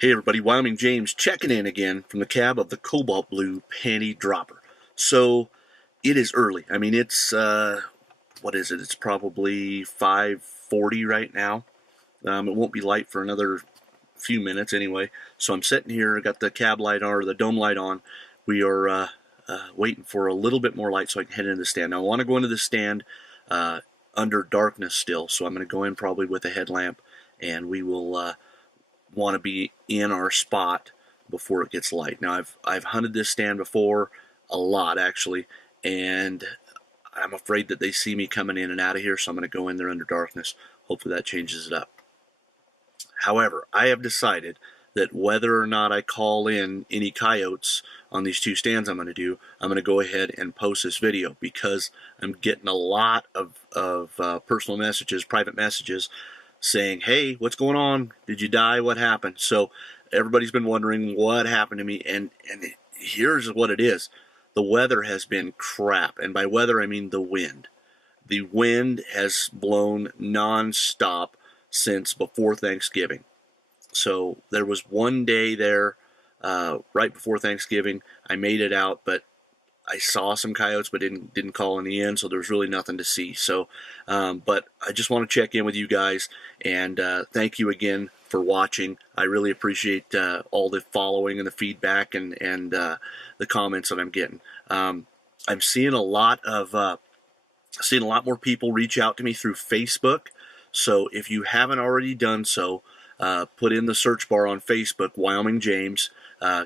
Hey everybody, Wyoming James checking in again from the cab of the Cobalt Blue Panty Dropper. So it is early. I mean, it's what is it? It's probably 5:40 right now. It won't be light for another few minutes anyway. So I'm sitting here. I got the cab light on or the dome light on. We are waiting for a little bit more light so I can head into the stand. Now I want to go into the stand under darkness still, so I'm going to go in probably with a headlamp, and we will want to be in our spot before it gets light. Now I've hunted this stand before, a lot actually, and I'm afraid that they see me coming in and out of here, so I'm going to go in there under darkness. Hopefully that changes it up. However, I have decided that whether or not I call in any coyotes on these two stands I'm going to do, I'm going to go ahead and post this video because I'm getting a lot of personal messages, private messages, saying, hey, what's going on? Did you die? What happened? So everybody's been wondering what happened to me, and here's what it is. The weather has been crap, and by weather I mean the wind. The wind has blown non-stop since before Thanksgiving. So there was one day there right before Thanksgiving. I made it out, but I saw some coyotes, but didn't call any in, so there was really nothing to see. So, but I just want to check in with you guys, and thank you again for watching. I really appreciate all the following and the feedback and the comments that I'm getting. I'm seeing a lot more people reach out to me through Facebook. So if you haven't already done so, put in the search bar on Facebook, Wyoming James.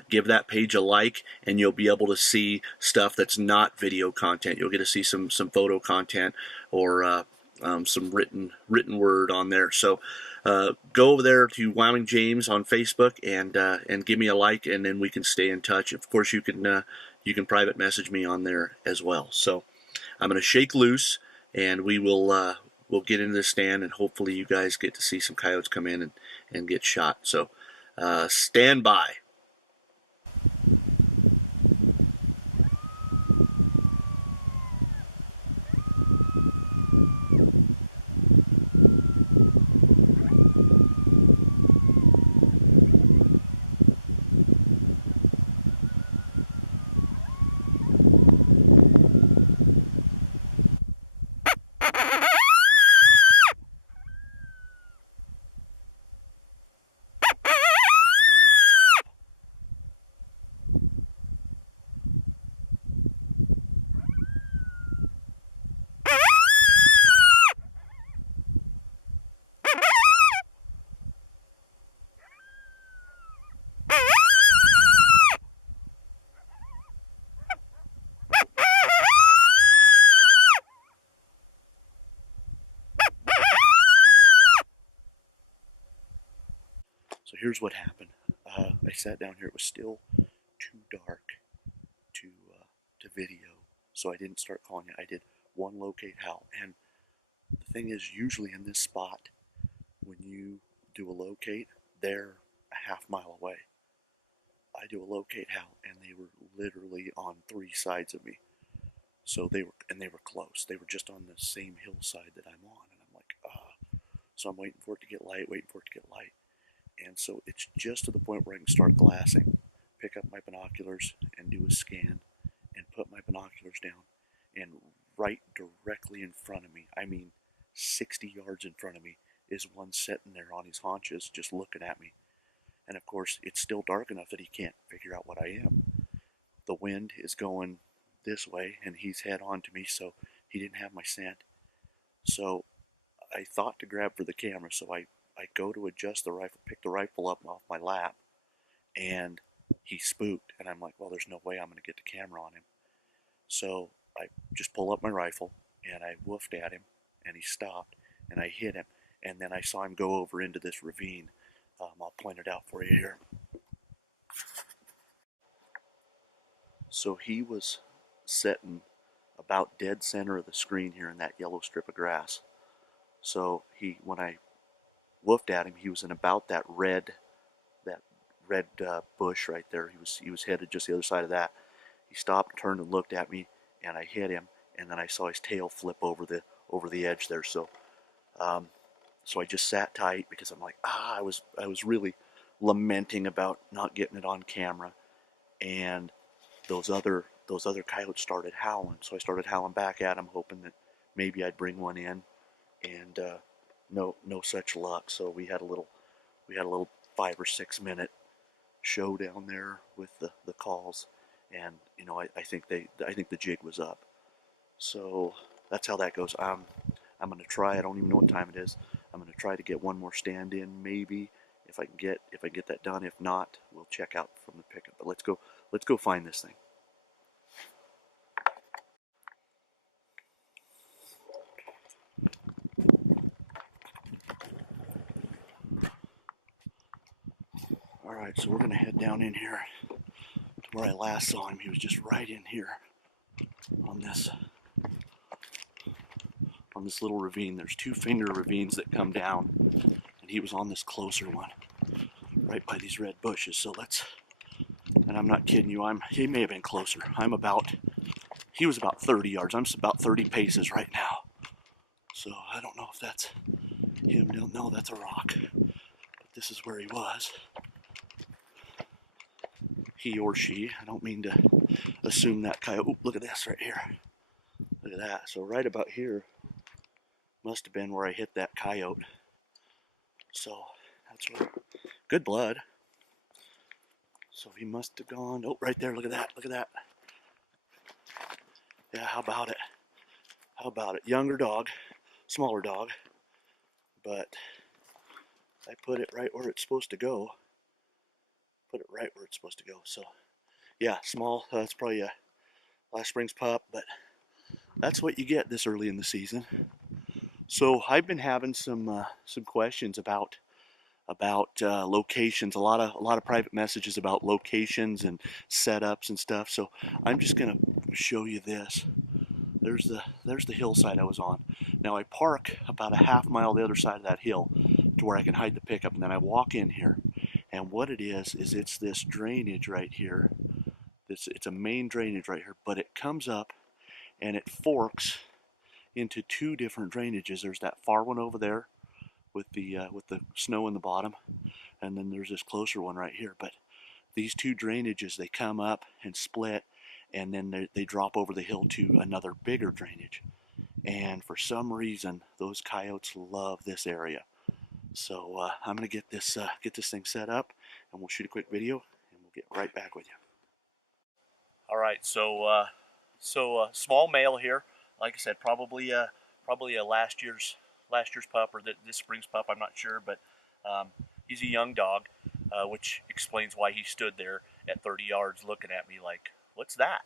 Give that page a like, and you'll be able to see stuff that's not video content. You'll get to see some photo content or some written word on there. So go over there to Wyoming James on Facebook and give me a like, and then we can stay in touch. Of course, you can private message me on there as well. So I'm going to shake loose, and we'll get into the stand, and hopefully you guys get to see some coyotes come in and get shot. So stand by. So here's what happened. I sat down here. It was still too dark to video, so I didn't start calling it. I did one locate howl, and the thing is, usually in this spot, when you do a locate, they're a half mile away. I do a locate howl, and they were literally on three sides of me. So they were close. They were just on the same hillside that I'm on, and I'm like, ah. So I'm waiting for it to get light, and so it's just to the point where I can start glassing, pick up my binoculars and do a scan, and put my binoculars down, and right directly in front of me, I mean 60 yards in front of me, is one sitting there on his haunches just looking at me. And of course, it's still dark enough that he can't figure out what I am. The wind is going this way, and he's head on to me, so he didn't have my scent. So I thought to grab for the camera, so I go to adjust the rifle, pick the rifle up off my lap, and he spooked, and I'm like, well, there's no way I'm going to get the camera on him. So I just pull up my rifle, and I woofed at him, and he stopped, and I hit him, and then I saw him go over into this ravine. I'll point it out for you here. So he was sitting about dead center of the screen here in that yellow strip of grass. So when I woofed at him, he was in about that red bush right there. He was headed just the other side of that. He stopped, turned, and looked at me, and I hit him, and then I saw his tail flip over the edge there. So so I just sat tight because I'm like, I was really lamenting about not getting it on camera, and those other coyotes started howling. So I started howling back at them, hoping that maybe I'd bring one in, and no such luck. So we had a little 5 or 6 minute showdown there with the calls, and I think the jig was up. So that's how that goes. I'm gonna try. I don't even know what time it is. I'm gonna try to get one more stand in, maybe, if I get that done. If not, we'll check out from the pickup. But let's go find this thing. All right, so we're gonna head down in here to where I last saw him. He was just right in here on this little ravine. There's two finger ravines that come down, and he was on this closer one, right by these red bushes. So and I'm not kidding you, he may have been closer. He was about 30 yards. I'm about 30 paces right now. So I don't know if that's him. No, that's a rock. But this is where he was. He or she. I don't mean to assume that coyote. Ooh, look at this right here. Look at that. So right about here must have been where I hit that coyote. So that's where. Good blood. So he must have gone. Oh, right there. Look at that. Look at that. Yeah, how about it? How about it? Younger dog, smaller dog, but I put it right where it's supposed to go. Put it right where it's supposed to go. So, yeah, small. That's probably a last spring's pup, but that's what you get this early in the season. So I've been having some questions about locations. A lot of private messages about locations and setups and stuff. So I'm just gonna show you this. There's the hillside I was on. Now I park about a half mile the other side of that hill to where I can hide the pickup, and then I walk in here. And what it is it's this drainage right here. It's a main drainage right here, but it comes up and it forks into two different drainages. There's that far one over there with the snow in the bottom, and then there's this closer one right here. But these two drainages, they come up and split, and then they drop over the hill to another bigger drainage. And for some reason, those coyotes love this area. So I'm gonna get this thing set up, and we'll shoot a quick video, and we'll get right back with you. All right, so small male here. Like I said, probably a last year's pup or this spring's pup. I'm not sure, but he's a young dog, which explains why he stood there at 30 yards looking at me like, "What's that?"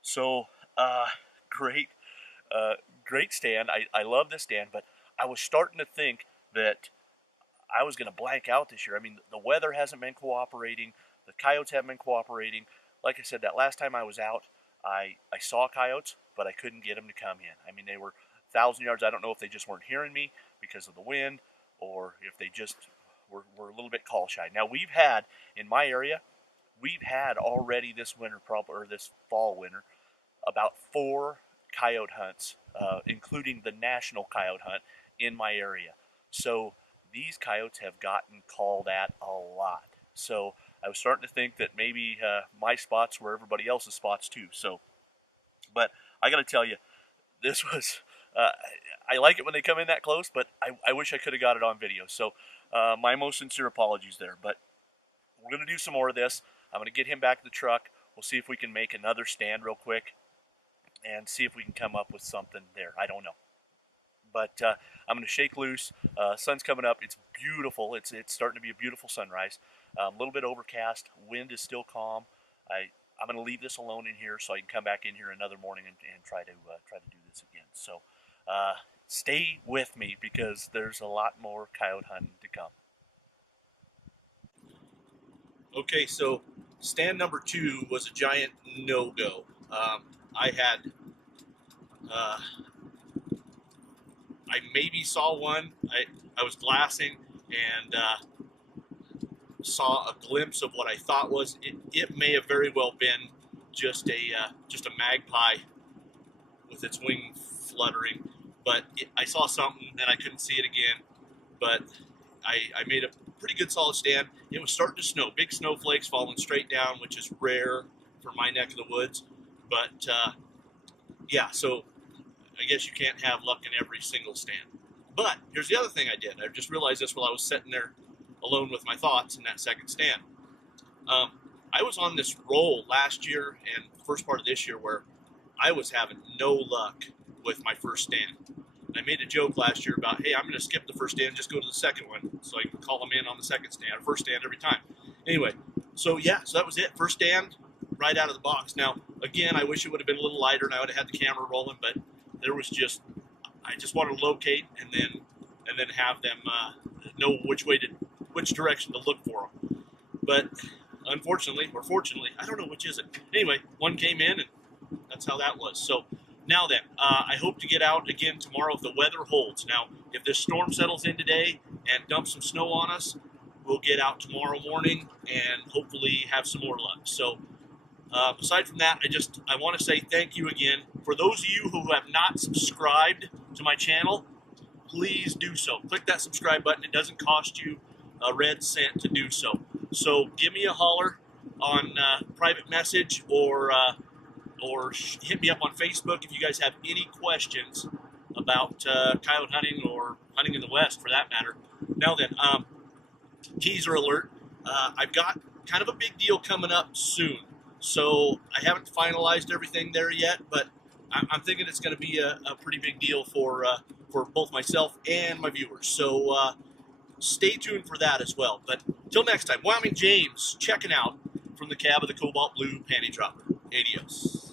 So great, great stand. I love this stand, but I was starting to think that I was going to blank out this year. I mean, the weather hasn't been cooperating. The coyotes haven't been cooperating. Like I said, that last time I was out, I saw coyotes, but I couldn't get them to come in. I mean, they were 1,000 yards. I don't know if they just weren't hearing me because of the wind, or if they just were a little bit call shy. Now, in my area, we've had already this winter, or this fall winter, about 4 coyote hunts, including the national coyote hunt in my area. So these coyotes have gotten called at a lot. So I was starting to think that maybe my spots were everybody else's spots too. So, but I got to tell you, this was, I like it when they come in that close, but I wish I could have got it on video. So my most sincere apologies there. But we're going to do some more of this. I'm going to get him back to the truck. We'll see if we can make another stand real quick and see if we can come up with something there. I don't know. But I'm going to shake loose. Sun's coming up. It's beautiful. It's starting to be a beautiful sunrise. A little bit overcast. Wind is still calm. I'm going to leave this alone in here so I can come back in here another morning and try to do this again. So stay with me because there's a lot more coyote hunting to come. Okay, so stand number 2 was a giant no-go. I maybe saw one. I was glassing and saw a glimpse of what I thought was it may have very well been just a magpie with its wing fluttering, but I saw something and I couldn't see it again. But I made a pretty good solid stand. It was starting to snow, big snowflakes falling straight down, which is rare for my neck of the woods. But yeah, so I guess you can't have luck in every single stand. But here's the other thing I did. I just realized this while I was sitting there alone with my thoughts in that second stand. I was on this roll last year and the first part of this year where I was having no luck with my first stand. And I made a joke last year about, hey, I'm going to skip the first stand, just go to the second one, so I can call them in on the second stand, or first stand every time. Anyway, so yeah, so that was it. First stand, right out of the box. Now, again, I wish it would have been a little lighter and I would have had the camera rolling, but there was just, I just wanted to locate and then have them know which direction to look for them. But unfortunately, or fortunately, I don't know which is it. Anyway, one came in, and that's how that was. So now then, I hope to get out again tomorrow if the weather holds. Now, if this storm settles in today and dumps some snow on us, we'll get out tomorrow morning and hopefully have some more luck. So aside from that, I want to say thank you again. For those of you who have not subscribed to my channel, please do so. Click that subscribe button. It doesn't cost you a red cent to do so. So give me a holler on private message or hit me up on Facebook if you guys have any questions about coyote hunting or hunting in the West for that matter. Now then, teaser alert, I've got kind of a big deal coming up soon. So I haven't finalized everything there yet, but I'm thinking it's going to be a pretty big deal for both myself and my viewers. So stay tuned for that as well. But till next time, Wyoming James checking out from the cab of the Cobalt Blue Panty Dropper. Adios.